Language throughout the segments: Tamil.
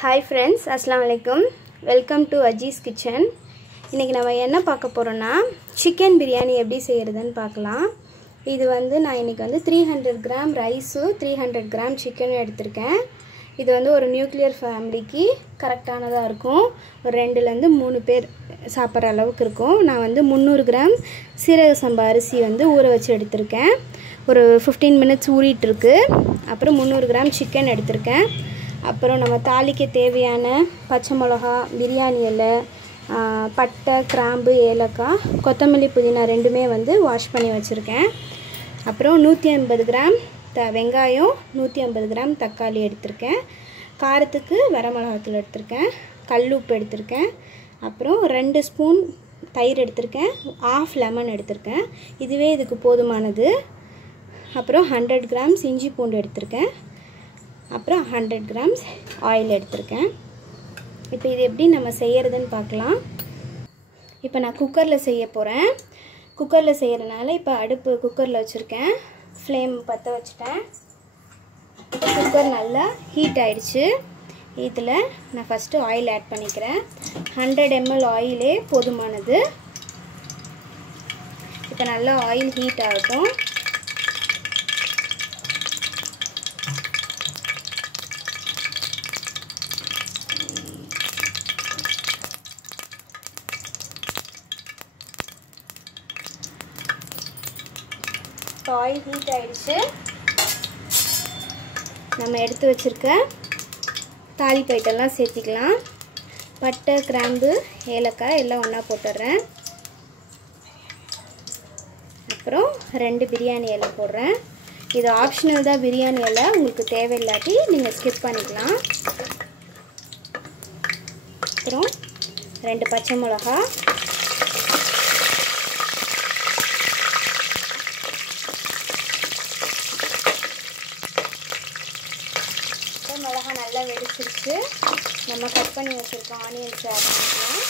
Hi friends, Assalamu alaikum. Welcome to Aji's Kitchen. இன்னைக்கு நம்ம என்ன பார்க்க போறோம்னா chicken biryani எப்படி செய்யறதுன்னு பார்க்கலாம். இது வந்து நான் இன்னைக்கு வந்து 300 கிராம் ரைஸ் 300 கிராம் chicken எடுத்துர்க்கேன். இது வந்து ஒரு நியூக்ளியர் ஃபேமிலிக்கு கரெக்ட்டானதா இருக்கும். ஒரு 2 ல இருந்து 3 பேர் சாப்பிடுற அளவுக்கு இருக்கும். நான் வந்து 300 கிராம் சீரக சம்பா அரிசி வந்து ஊற வச்சு எடுத்துர்க்கேன். ஒரு 15 minutes ஊறிட்டு இருக்கு. அப்புறம் 300 கிராம் chicken எடுத்துர்க்கேன். அப்புறம் நம்ம தாளிக்க தேவையான பச்சை மிளகாய் பிரியாணி இலை பட்டை கிராம்பு ஏலக்காய் கொத்தமல்லி புதினா ரெண்டுமே வந்து வாஷ் பண்ணி வச்சிருக்கேன். அப்புறம் 150 கிராம் வெங்காயம் 150 கிராம் தக்காளி எடுத்துர்க்கேன். காரத்துக்கு வரமிளகாய்த்தூள் எடுத்துர்க்கேன். கல்லுப்பு எடுத்துர்க்கேன். அப்புறம் 2 ஸ்பூன் தயிர் எடுத்துர்க்கேன். 1/2 லெமன் எடுத்துர்க்கேன். இதுவே இதுக்கு போதுமானது. அப்புறம் 100 கிராம் இஞ்சி பூண்டு எடுத்துர்க்கேன். அப்புறம் 100 grams ஆயில் எடுத்துர்க்கேன். இப்போ இது எப்படி நம்ம செய்யறதுன்னு பார்க்கலாம். இப்போ நான் குக்கர்ல செய்ய போறேன். குக்கர்ல செய்யறனால இப்போ அடுப்பு குக்கர்ல வச்சிருக்கேன். ஃப்ளேம் பத்த வச்சிட்டேன். குக்கர் நல்லா ஹீட் ஆயிடுச்சு. இதுல நான் ஃபர்ஸ்ட் ஆயில் ஆட் பண்ணிக்கிறேன். 100 ml ஆயிலே போதுமானது. இப்போ நல்லா ஆயில் ஹீட் ஆகட்டும். ஆயில் ஹீட் ஆயிடுச்சு. நம்ம எடுத்து வச்சிருக்க தாளிப்பு ஐட்டம்லாம் சேர்த்திக்கலாம். பட்டை கிராம்பு ஏலக்காய் எல்லாம் ஒன்றா போட்டுடுறேன். அப்புறம் 2 பிரியாணி இலை போடுறேன். இது ஆப்ஷனல் தான் பிரியாணி இலை, உங்களுக்கு தேவையில்லாட்டி நீங்கள் ஸ்கிப் பண்ணிக்கலாம். அப்புறம் 2 பச்சை மிளகாய் மிளகா நல்லா வெடிச்சிருச்சு. நம்ம கட் பண்ணி வச்சிருக்கோம் ஆனியன்ஸ் ஆட் பண்ணிக்கலாம்.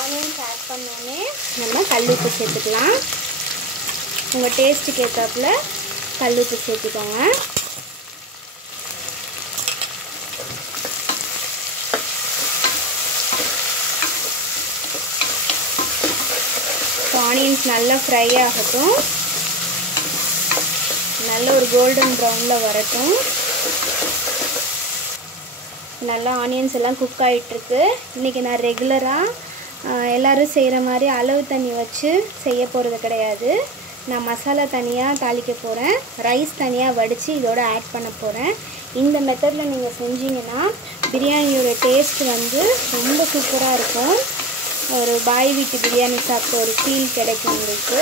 ஆனியன்ஸ் ஆட் பண்ணோடனே நம்ம கல்லுப்பு சேர்த்துக்கலாம். உங்கள் டேஸ்ட்டுக்கு ஏற்றாப்புல கல்லுப்பு சேர்த்துக்கோங்க. ஆனியன்ஸ் நல்லா ஃப்ரை ஆகட்டும். நல்ல ஒரு கோல்டன் ப்ரௌனில் வரட்டும். நல்லா ஆனியன்ஸ் எல்லாம் குக் ஆகிட்டுருக்கு. இன்றைக்கி நான் ரெகுலராக எல்லோரும் செய்கிற மாதிரி அளவு தண்ணி வச்சு செய்ய போகிறது கிடையாது. நான் மசாலா தனியாக தாளிக்க போகிறேன். ரைஸ் தனியாக வடித்து இதோட ஆட் பண்ண போகிறேன். இந்த மெத்தடில் நீங்கள் செஞ்சீங்கன்னா பிரியாணியோட டேஸ்ட் வந்து ரொம்ப சூப்பராக இருக்கும். ஒரு பாய் வீட்டு பிரியாணி சாப்பிட்ட ஒரு ஃபீல் கிடைக்கும் உங்களுக்கு.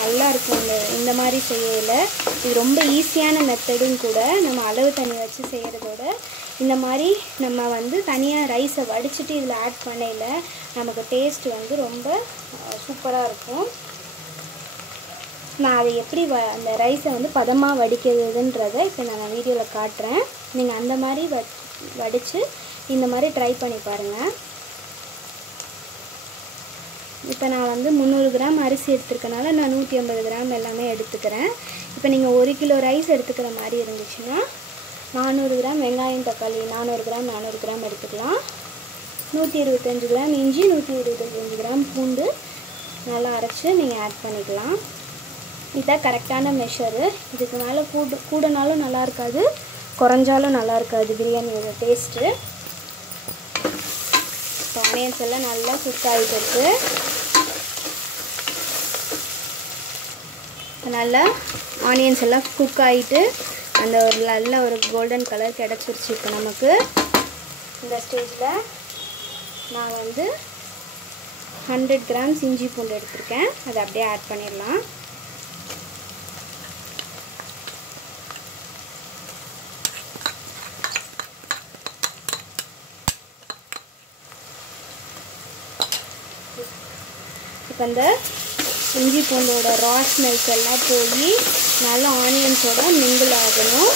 நல்லாயிருக்கும் இந்த மாதிரி செய்யல. இது ரொம்ப ஈஸியான மெத்தடும் கூட. நம்ம அளவு தண்ணி வச்சு செய்கிறதோட இந்த மாதிரி நம்ம வந்து தனியாக ரைஸை வடிச்சிட்டு இதில் ஆட் பண்ணையில் நமக்கு டேஸ்ட் வந்து ரொம்ப சூப்பராக இருக்கும். நான் அதை எப்படி அந்த ரைஸை வந்து பதமாக வடிக்கிறதுன்றதை இப்போ நான் வீடியோவில் காட்டுறேன். நீங்கள் அந்த மாதிரி வடித்து இந்த மாதிரி ட்ரை பண்ணி பாருங்கள். இப்போ நான் வந்து 300 கிராம் அரிசி எடுத்துருக்கனால நான் 150 கிராம் எல்லாமே எடுத்துக்கிறேன். இப்போ நீங்கள் 1 கிலோ ரைஸ் எடுத்துக்கிற மாதிரி இருந்துச்சுன்னா 400 கிராம் வெங்காயம் தக்காளி 400 கிராம் 400 கிராம் எடுத்துக்கலாம். 125 கிராம் இஞ்சி 125 கிராம் பூண்டு நல்லா அரைச்சி நீங்கள் ஆட் பண்ணிக்கலாம். இதுதான் கரெக்டான மெஷரு. இதுக்கு மேலே கூடனாலும் நல்லா இருக்காது, குறைஞ்சாலும் நல்லா இருக்காது பிரியாணியோட டேஸ்ட்டு. ஆனியன்ஸ் எல்லாம் நல்லா குக் ஆகிட்டு இருக்கு. நல்லா ஆனியன்ஸ் எல்லாம் குக் ஆகிட்டு அந்த ஒரு நல்ல ஒரு கோல்டன் கலர் கிடச்சிருச்சு. இப்போ நமக்கு இந்த ஸ்டேஜில் நான் வந்து 100 கிராம்ஸ் இஞ்சி பூண்டு எடுத்திருக்கேன். அதை அப்படியே ஆட் பண்ணிடலாம். இப்போ இந்த இஞ்சி பூண்டோட ரா ஸ்மெல்ஸ் எல்லாம் போய் நல்லா ஆனியன்ஸோட மிங்கிள் ஆகணும்.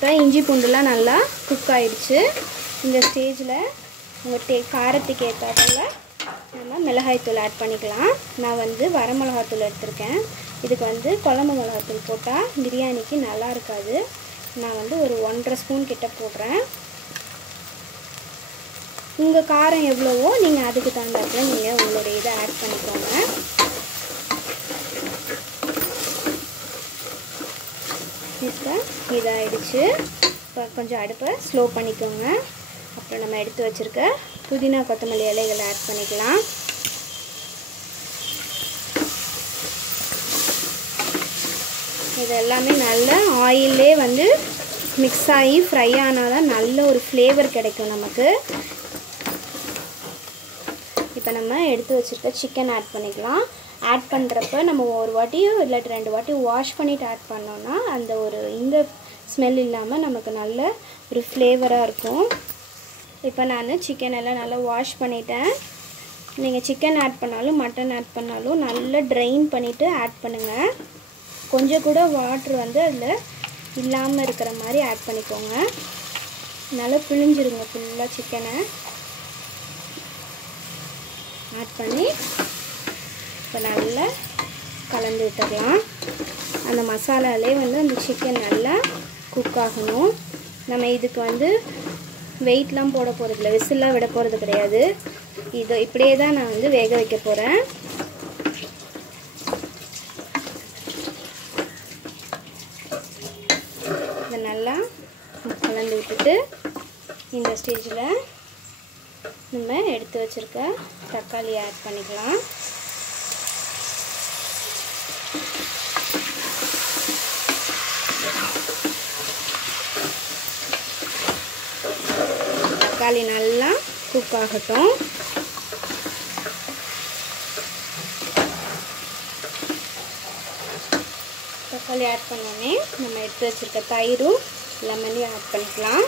இப்போ இஞ்சி பூண்டுலாம் நல்லா குக் ஆகிடுச்சு. இந்த ஸ்டேஜில் உங்கள் காரத்துக்கு ஏற்றாப்புல நம்ம மிளகாய்த்தூள் ஆட் பண்ணிக்கலாம். நான் வந்து வரமிளகாத்தூள் எடுத்திருக்கேன். இதுக்கு வந்து குழம்பு மிளகாத்தூள் போட்டால் பிரியாணிக்கு நல்லா இருக்காது. நான் வந்து ஒரு 1.5 ஸ்பூன் கிட்ட போடுறேன். உங்கள் காரம் எவ்வளவோ நீங்கள் அதுக்கு தகுந்தாப்புல நீங்கள் உங்களுடைய இதை ஆட் பண்ணிக்கோங்க. இப்போ இதாகிடுச்சு. இப்போ கொஞ்சம் அடுப்பை ஸ்லோ பண்ணிக்கோங்க. அப்புறம் நம்ம எடுத்து வச்சுருக்க புதினா கொத்தமல்லி இலைகளை ஆட் பண்ணிக்கலாம். இது எல்லாமே நல்ல ஆயிலே வந்து மிக்ஸ் ஆகி ஃப்ரை ஆனால் தான் நல்ல ஒரு ஃப்ளேவர் கிடைக்கும் நமக்கு. இப்போ நம்ம எடுத்து வச்சுருக்க சிக்கன் ஆட் பண்ணிக்கலாம். ஆட் பண்ணுறப்ப நம்ம ஒரு வாட்டியோ இல்லாட்டி 2 வாட்டி வாஷ் பண்ணிவிட்டு ஆட் பண்ணோன்னா அந்த ஒரு இந்த ஸ்மெல் இல்லாமல் நமக்கு நல்ல ஒரு ஃப்ளேவராக இருக்கும். இப்போ நான் சிக்கன் எல்லாம் நல்லா வாஷ் பண்ணிட்டேன். நீங்கள் சிக்கன் ஆட் பண்ணாலும் மட்டன் ஆட் பண்ணாலும் நல்லா ட்ரைன் பண்ணிவிட்டு ஆட் பண்ணுங்கள். கொஞ்சம் கூட வாட்ரு வந்து அதில் இல்லாமல் இருக்கிற மாதிரி ஆட் பண்ணிக்கோங்க. நல்லா பிழிஞ்சிருங்க ஃபுல்லாக சிக்கனை. ஆட் பண்ணி இப்போ நல்லா கலந்து விட்டுடலாம். அந்த மசாலாலே வந்து அந்த சிக்கன் நல்லா குக் ஆகணும். நம்ம இதுக்கு வந்து வெயிட்லாம் போட போகிறதில்ல, விசில்லாம் விட போகிறது கிடையாது. இது இப்படியே தான் நான் வந்து வேக வைக்க போகிறேன். இதை நல்லா கலந்து விட்டுட்டு இந்த ஸ்டேஜில் நம்ம எடுத்து வச்சுருக்க தக்காளி ஆட் பண்ணிக்கலாம். தக்காளி நல்லா குக் ஆகட்டும். தக்காளி ஆட் பண்ணோடனே நம்ம எடுத்து வச்சுருக்க தயிரும் லெமனையும் ஆட் பண்ணிக்கலாம்.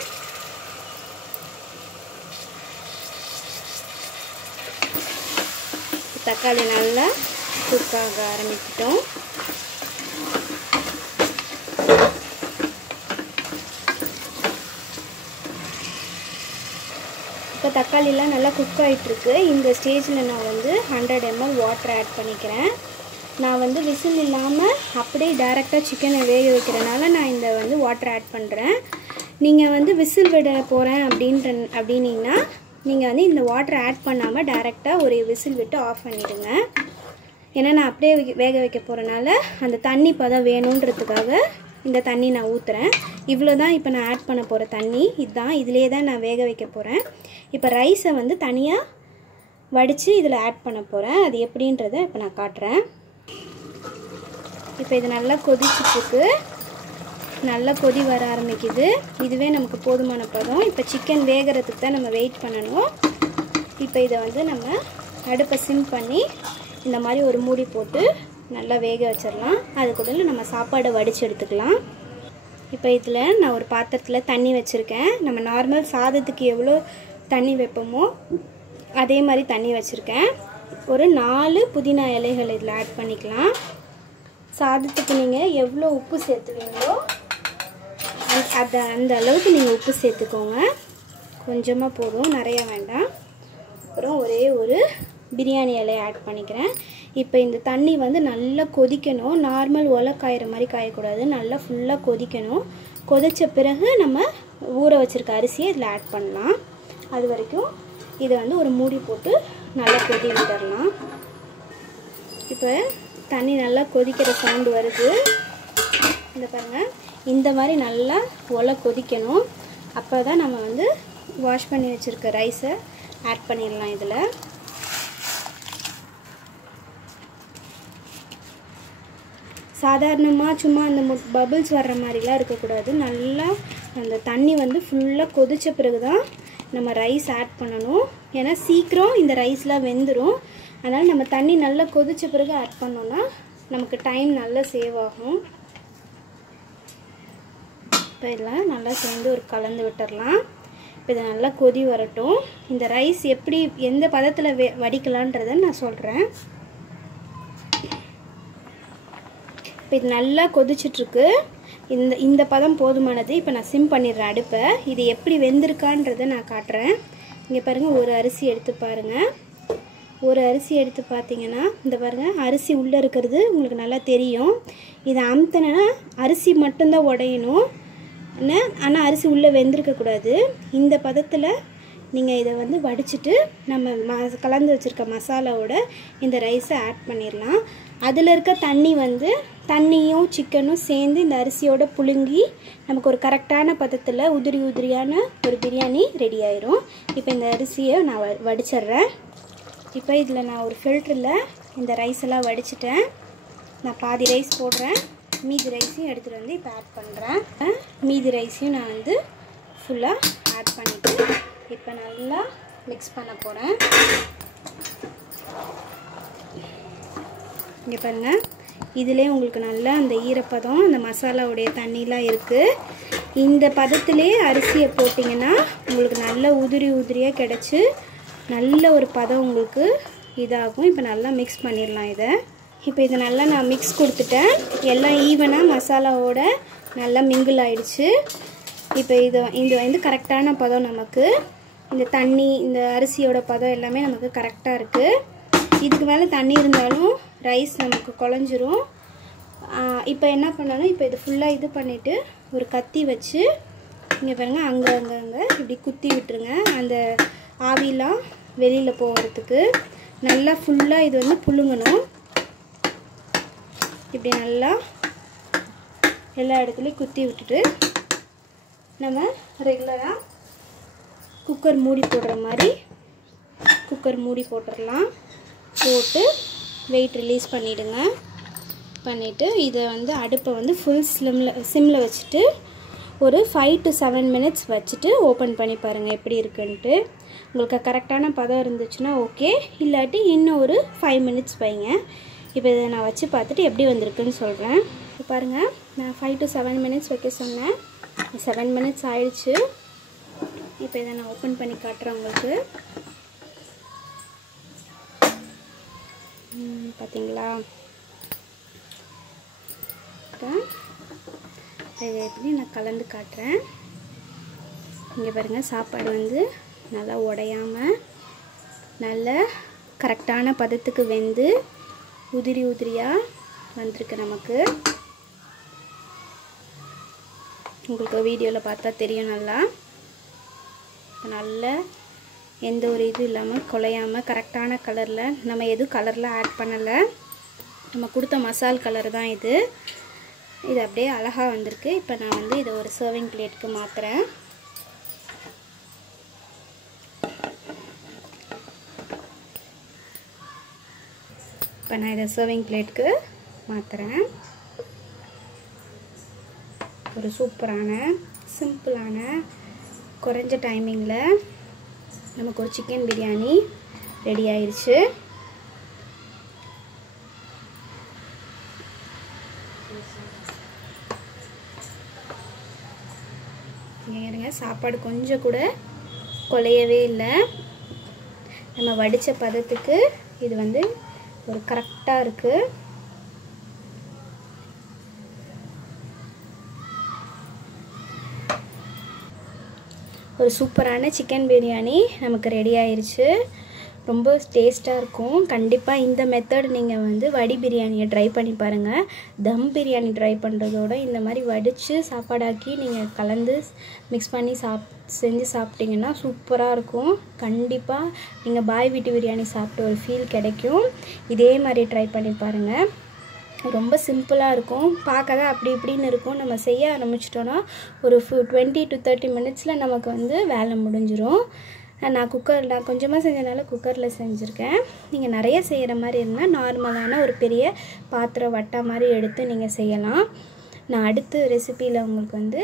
தக்காளி நல்லா குக் ஆக ஆரம்பிச்சிட்டோம். இப்போ தக்காளிலாம் நல்லா குக் ஆகிட்டுருக்கு. இந்த ஸ்டேஜில் நான் வந்து 100 ml வாட்டர் ஆட் பண்ணிக்கிறேன். நான் வந்து விசில் இல்லாமல் அப்படியே டைரெக்டாக சிக்கனை வேக வைக்கிறனால நான் இந்த வந்து வாட்டர் ஆட் பண்ணுறேன். நீங்கள் வந்து விசில் விட போகிறேன் அப்படின்னீங்கன்னா நீங்கள் வந்து இந்த வாட்டர் ஆட் பண்ணாமல் டைரெக்டாக ஒரு விசில் விட்டு ஆஃப் பண்ணிவிடுங்க. ஏன்னா நான் அப்படியே வேக வைக்க போகிறனால அந்த தண்ணி பதம் வேணுன்றதுக்காக இந்த தண்ணி நான் ஊற்றுறேன். இவ்வளோ தான் இப்போ நான் ஆட் பண்ண போகிற தண்ணி. இதுதான், இதிலே தான் நான் வேக வைக்க போகிறேன். இப்போ ரைஸை வந்து தனியாக வடித்து இதில் ஆட் பண்ண போகிறேன். அது எப்படின்றத இப்போ நான் காட்டுறேன். இப்போ இது நல்லா கொதிச்சிட்ருக்கு. நல்லா கொதி வர ஆரம்பிக்குது. இதுவே நமக்கு போதுமான பதம். இப்போ சிக்கன் வேகிறதுக்கு தான் நம்ம வெயிட் பண்ணணும். இப்போ இதை வந்து நம்ம அடுப்பை சிம் பண்ணி இந்த மாதிரி ஒரு மூடி போட்டு நல்லா வேக வச்சிடலாம். அது கூட நம்ம சாப்பாடை வடித்து எடுத்துக்கலாம். இப்போ இதில் நான் ஒரு பாத்திரத்தில் தண்ணி வச்சுருக்கேன். நம்ம நார்மல் சாதத்துக்கு எவ்வளோ தண்ணி வைப்போமோ அதே மாதிரி தண்ணி வச்சுருக்கேன். ஒரு 4 புதினா இலைகள் இதில் ஆட் பண்ணிக்கலாம். சாதத்துக்கு நீங்கள் எவ்வளோ உப்பு சேர்த்துவீங்களோ அந்த அளவுக்கு நீங்கள் உப்பு சேர்த்துக்கோங்க. கொஞ்சமாக போதும், நிறையா வேண்டாம். அப்புறம் ஒரே ஒரு பிரியாணி இலையை ஆட் பண்ணிக்கிறேன். இப்போ இந்த தண்ணி வந்து நல்லா கொதிக்கணும். நார்மல் ஒலை காயிற மாதிரி காயக்கூடாது. நல்லா ஃபுல்லாக கொதிக்கணும். கொதித்த பிறகு நம்ம ஊற வச்சுருக்க அரிசியை இதில் ஆட் பண்ணலாம். அது வரைக்கும் இதை வந்து ஒரு மூடி போட்டு நல்லா கொதி விட்டுடலாம். இப்போ தண்ணி நல்லா கொதிக்கிற சவுண்டு வருது. இந்த பாருங்கள், இந்த மாதிரி நல்லா ஒலை கொதிக்கணும். அப்போ தான் நம்ம வந்து வாஷ் பண்ணி வச்சுருக்க ரைஸை ஆட் பண்ணிடலாம். இதில் சாதாரணமாக சும்மா அந்த பபிள்ஸ் வர்ற மாதிரிலாம் இருக்கக்கூடாது. நல்லா அந்த தண்ணி வந்து ஃபுல்லாக கொதித்த பிறகு தான் நம்ம ரைஸ் ஆட் பண்ணணும். ஏன்னா சீக்கிரம் இந்த ரைஸ்லாம் வெந்துடும். அதனால் நம்ம தண்ணி நல்லா கொதித்த பிறகு ஆட் பண்ணோன்னா நமக்கு டைம் நல்லா சேவ் ஆகும். இப்போ இதெல்லாம் நல்லா சேர்ந்து ஒரு கலந்து விட்டுடலாம். இப்போ இதை நல்லா கொதி வரட்டும். இந்த ரைஸ் எப்படி எந்த பதத்தில் வடிக்கலான்றதை நான் சொல்கிறேன். இப்போ இது நல்லா கொதிச்சிட்ருக்கு. இந்த பதம் போதுமானது. இப்போ நான் சிம் பண்ணிடுறேன் அடுப்பை. இது எப்படி வெந்திருக்கான்றதை நான் காட்டுறேன். இங்கே பாருங்கள், ஒரு அரிசி எடுத்து பாருங்கள். ஒரு அரிசி எடுத்து பார்த்தீங்கன்னா இந்த பாருங்கள், அரிசி உள்ளே இருக்கிறது உங்களுக்கு நல்லா தெரியும். இதை அமுத்தினா அரிசி மட்டும்தான் உடையணும், ஆனால் அரிசி உள்ளே வெந்திருக்கக்கூடாது. இந்த பதத்தில் நீங்கள் இதை வந்து வடிச்சிட்டு நம்ம கலந்து வச்சுருக்க மசாலாவோட இந்த ரைஸை ஆட் பண்ணிடலாம். அதில் இருக்க தண்ணி வந்து தண்ணியும் சிக்கனும் சேர்ந்து இந்த அரிசியோட புழுங்கி நமக்கு ஒரு கரெக்டான பதத்தில் உதிரி உதிரியான ஒரு பிரியாணி ரெடி ஆயிரும். இப்போ இந்த அரிசியை நான் வடிச்சிட்றேன். இப்போ இதில் நான் ஒரு ஃபில்டரில் இந்த ரைஸ் எல்லாம் வடிச்சிட்டேன். நான் பாதி ரைஸ் போடுறேன், மீதி ரைஸையும் எடுத்துகிட்டு வந்து இப்போ ஆட் பண்ணுறேன். மீதி ரைஸையும் நான் வந்து ஃபுல்லாக ஆட் பண்ணிவிட்டு இப்போ நல்லா மிக்ஸ் பண்ண போகிறேன். இங்கே பாருங்கள், இதிலே உங்களுக்கு நல்லா அந்த ஈரப்பதம், அந்த மசாலாவுடைய தண்ணிலாம் இருக்குது. இந்த பதத்திலே அரிசியை போட்டிங்கன்னா உங்களுக்கு நல்ல உதிரி உதிரியாக கிடச்சி நல்ல ஒரு பதம் உங்களுக்கு இதாகும். இப்போ நல்லா மிக்ஸ் பண்ணிடலாம் இதை. இப்போ இதை நல்லா நான் மிக்ஸ் கொடுத்துட்டேன். எல்லாம் ஈவனாக மசாலாவோட நல்லா மிங்கிள் ஆயிடுச்சு. இப்போ இது வந்து கரெக்டான பதம் நமக்கு. இந்த தண்ணி, இந்த அரிசியோட பதம் எல்லாமே நமக்கு கரெக்டாக இருக்குது. இதுக்கு மேலே தண்ணி இருந்தாலும் ரைஸ் நமக்கு குழஞ்சிரும். இப்போ என்ன பண்ணணும், இப்போ இது ஃபுல்லாக இது பண்ணிவிட்டு ஒரு கத்தி வச்சு இங்கே பாருங்கள், அங்கே இப்படி குத்தி விட்டுருங்க. அந்த ஆவிலாம் வெளியில் போகிறதுக்கு நல்லா ஃபுல்லாக இது வந்து புழுங்கணும். இப்படி நல்லா எல்லா இடத்துலையும் குத்தி விட்டுட்டு நம்ம ரெகுலராக குக்கர் மூடி போடுற மாதிரி குக்கர் மூடி போட்டுடலாம். போட்டு வெயிட் ரிலீஸ் பண்ணிவிடுங்க. பண்ணிவிட்டு இதை வந்து அடுப்பை வந்து ஃபுல் சிம்மில் வச்சுட்டு ஒரு 5 to 7 minutes வச்சுட்டு ஓப்பன் பண்ணி பாருங்கள் எப்படி இருக்குன்ட்டு. உங்களுக்கு கரெக்டான பதம் இருந்துச்சுன்னா ஓகே, இல்லாட்டி இன்னும் ஒரு 5 minutes வைங்க. இப்போ இதை நான் வச்சு பார்த்துட்டு எப்படி வந்திருக்குன்னு சொல்கிறேன். இப்போ பாருங்கள், நான் 5 to 7 minutes வைக்க சொன்னேன். 7 minutes ஆயிடுச்சு. இப்போ இதை நான் ஓப்பன் பண்ணி காட்டுறேன் உங்களுக்கு. பார்த்தீங்களா? இதை எப்படி நான் கலந்து காட்டுறேன். இங்கே பாருங்கள், சாப்பாடு வந்து நல்லா உடையாமல் நல்ல கரெக்டான பதத்துக்கு வெந்து உதிரி உதிரியாக வந்திருக்கு நமக்கு. உங்களுக்கு வீடியோவில் பார்த்தா தெரியும். நல்லா எந்த ஒரு இது இல்லாமல் குலையாமல் கரெக்டான கலரில், நம்ம எதுவும் கலரில் ஆட் பண்ணலை, நம்ம கொடுத்த மசால் கலர் தான் இது. இது அப்படியே அழகாக வந்திருக்கு. இப்போ நான் வந்து இதை ஒரு சர்விங் பிளேட்டுக்கு மாற்றுறேன். இப்போ நான் இதை சர்விங் பிளேட்டுக்கு மாற்றுறேன். ஒரு சூப்பரான சிம்பிளான குறைஞ்ச டைமிங்கில் நமக்கு ஒரு சிக்கன் பிரியாணி ரெடி ஆயிடுச்சு. இங்கே சாப்பாடு கொஞ்சம் கூட குலையவே இல்லை. நம்ம வடித்த பதத்துக்கு இது வந்து ஒரு கரெக்டாக இருக்குது. ஒரு சூப்பரான சிக்கன் பிரியாணி நமக்கு ரெடி ஆயிடுச்சு. ரொம்ப டேஸ்ட்டாக இருக்கும். கண்டிப்பாக இந்த மெத்தட் நீங்கள் வந்து வடி பிரியாணியை ட்ரை பண்ணி பாருங்கள். தம் பிரியாணி ட்ரை பண்ணுறதோட இந்த மாதிரி வடித்து சாப்பாடாக்கி நீங்கள் கலந்து மிக்ஸ் பண்ணி செஞ்சு சாப்பிட்டிங்கன்னா சூப்பராக இருக்கும். கண்டிப்பாக நீங்கள் பாய் வீட்டு பிரியாணி சாப்பிட்ட ஒரு ஃபீல் கிடைக்கும். இதே மாதிரி ட்ரை பண்ணி பாருங்கள். ரொம்ப சிம்பிளாக இருக்கும். பார்க்க தான் அப்படி இப்படின்னு இருக்கும். நம்ம செய்ய ஆரம்பிச்சிட்டோன்னா ஒரு 20 to 30 minutesல நமக்கு வந்து வேலை முடிஞ்சிடும். நான் கொஞ்சமாக செஞ்சனால குக்கரில் செஞ்சுருக்கேன். நீங்கள் நிறைய செய்கிற மாதிரி இருந்தால் நார்மலான ஒரு பெரிய பாத்திரம் வட்டா மாதிரி எடுத்து நீங்கள் செய்யலாம். நான் அடுத்த ரெசிப்பியில் உங்களுக்கு வந்து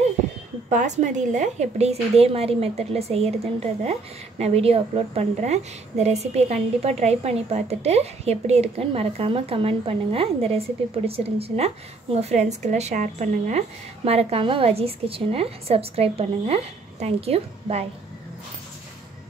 பாஸ்மதியில் எப்படி இதே மாதிரி மெத்தடில் செய்கிறதுன்றதை நான் வீடியோ அப்லோட் பண்ணுறேன். இந்த ரெசிபியை கண்டிப்பாக ட்ரை பண்ணி பார்த்துட்டு எப்படி இருக்குன்னு மறக்காமல் கமெண்ட் பண்ணுங்கள். இந்த ரெசிபி பிடிச்சிருந்துச்சின்னா உங்கள் ஃப்ரெண்ட்ஸ்க்கெல்லாம் ஷேர் பண்ணுங்கள். மறக்காமல் வஜீஸ் கிச்சனை சப்ஸ்கிரைப் பண்ணுங்கள். தேங்க்யூ. பாய்.